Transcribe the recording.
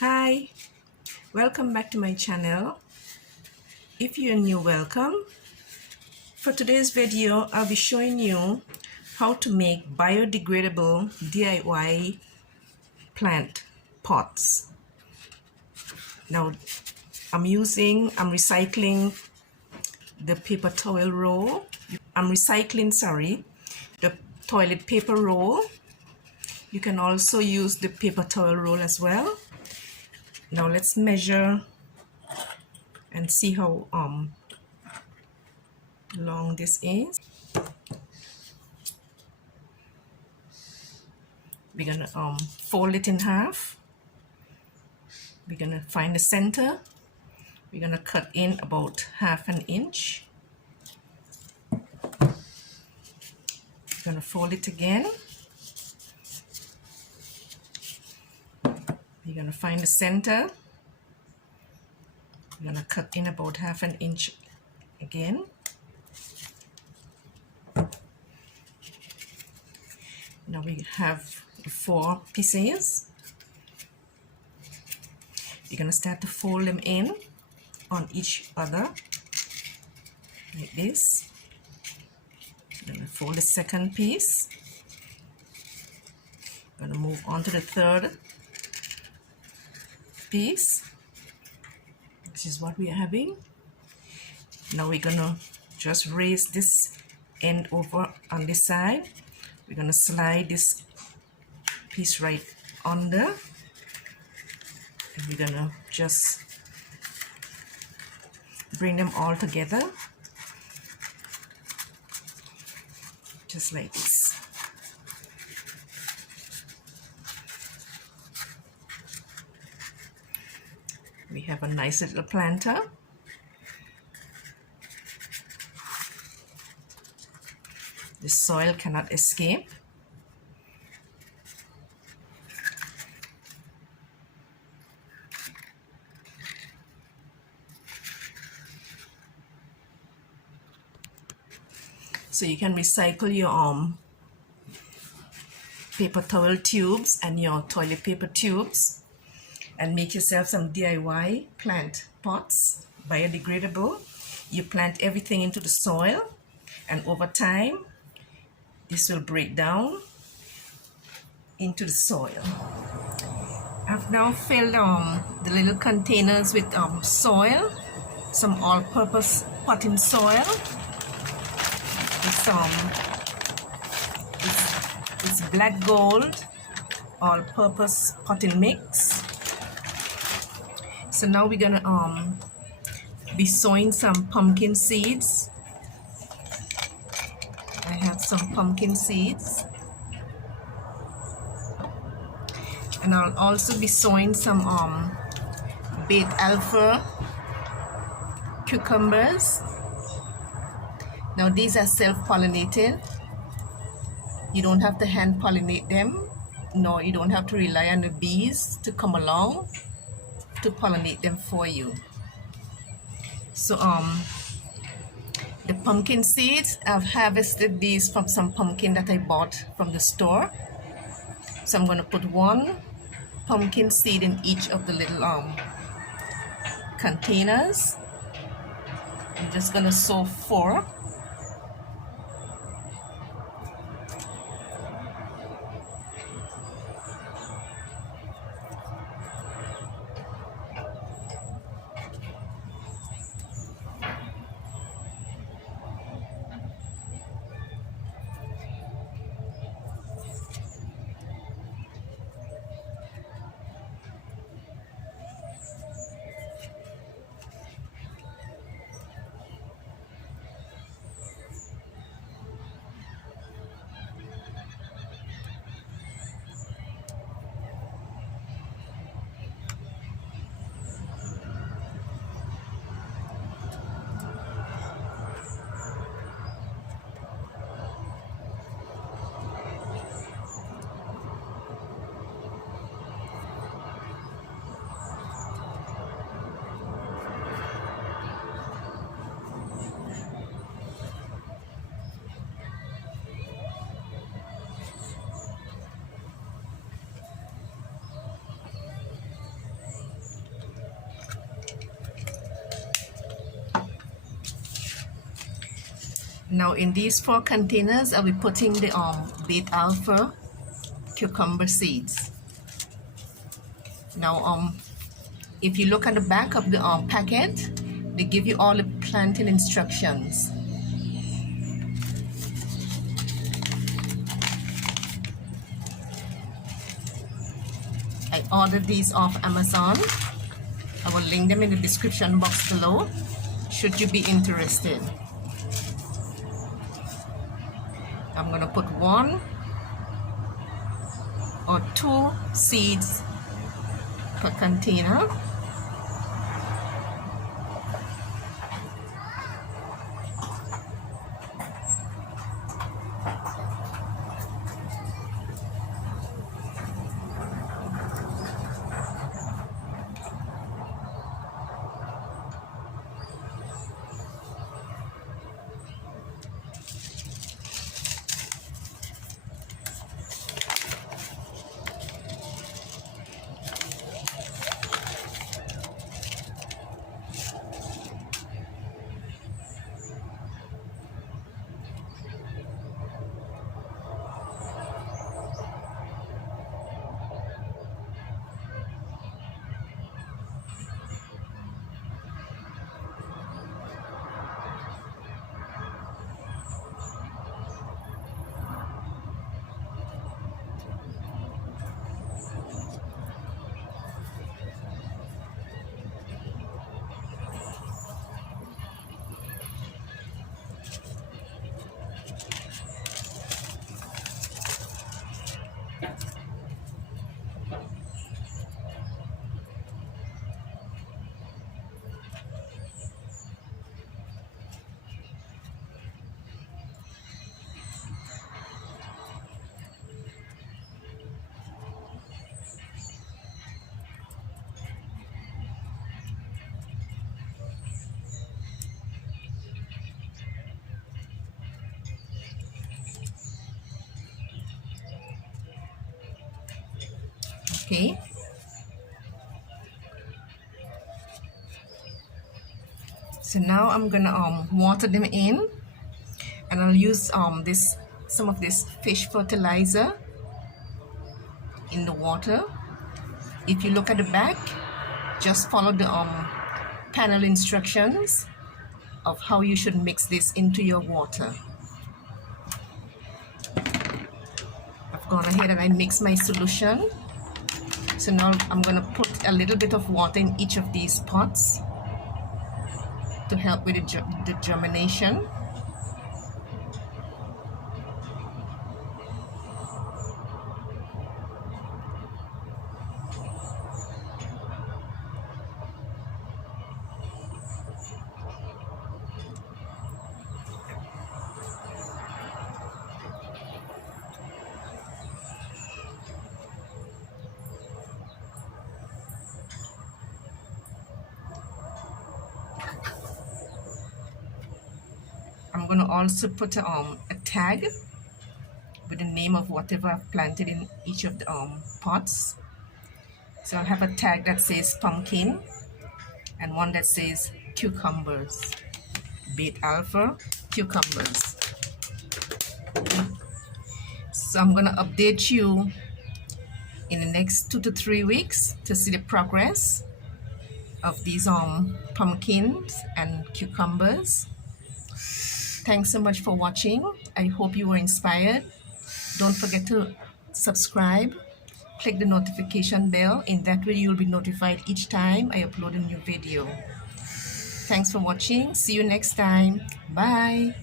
Hi, welcome back to my channel. If you're new, welcome. For today's video, I'll be showing you how to make biodegradable DIY plant pots. Now, I'm recycling the paper towel roll. I'm recycling, the toilet paper roll. You can also use the paper towel roll as well. Now let's measure and see how long this is. We're gonna fold it in half. We're gonna find the center. We're gonna cut in about 1/2 inch. We're gonna fold it again. We're gonna find the center. We're gonna cut in about 1/2 inch again. Now we have the 4 pieces. You're gonna start to fold them in on each other like this. You're gonna fold the second piece. Gonna move on to the third piece. This is what we are having. Now we're gonna just raise this end over on this side. We're gonna slide this piece right under, and we're gonna just bring them all together just like this. We have a nice little planter. The soil cannot escape. So you can recycle your paper towel tubes and your toilet paper tubes and make yourself some DIY plant pots, biodegradable. You plant everything into the soil, and over time this will break down into the soil. I've now filled the little containers with soil, some all-purpose potting soil. It's black gold all-purpose potting mix. So now we're gonna be sowing some pumpkin seeds. I have some pumpkin seeds, and I'll also be sowing some bait alpha cucumbers. Now these are self-pollinated. You don't have to hand pollinate them. No, you don't have to rely on the bees to come along to pollinate them for you. So the pumpkin seeds, I've harvested these from some pumpkin that I bought from the store. So I'm going to put 1 pumpkin seed in each of the little containers. I'm just going to sow 4. Now in these 4 containers, I'll be putting the beet alpha cucumber seeds. Now if you look at the back of the packet, they give you all the planting instructions. I ordered these off Amazon. I will link them in the description box below should you be interested. I'm gonna put 1 or 2 seeds per container. Okay. So now I'm gonna water them in, and I'll use some of this fish fertilizer in the water. If you look at the back, just follow the panel instructions of how you should mix this into your water. I've gone ahead and I mix my solution. So now I'm going to put a little bit of water in each of these pots to help with the germination. I'm going to also put a tag with the name of whatever I've planted in each of the pots. So I'll have a tag that says pumpkin and one that says cucumbers, beet alpha cucumbers. So I'm going to update you in the next 2 to 3 weeks to see the progress of these pumpkins and cucumbers. Thanks so much for watching. I hope you were inspired. Don't forget to subscribe, click the notification bell. In that way you'll be notified each time I upload a new video. Thanks for watching. See you next time. Bye.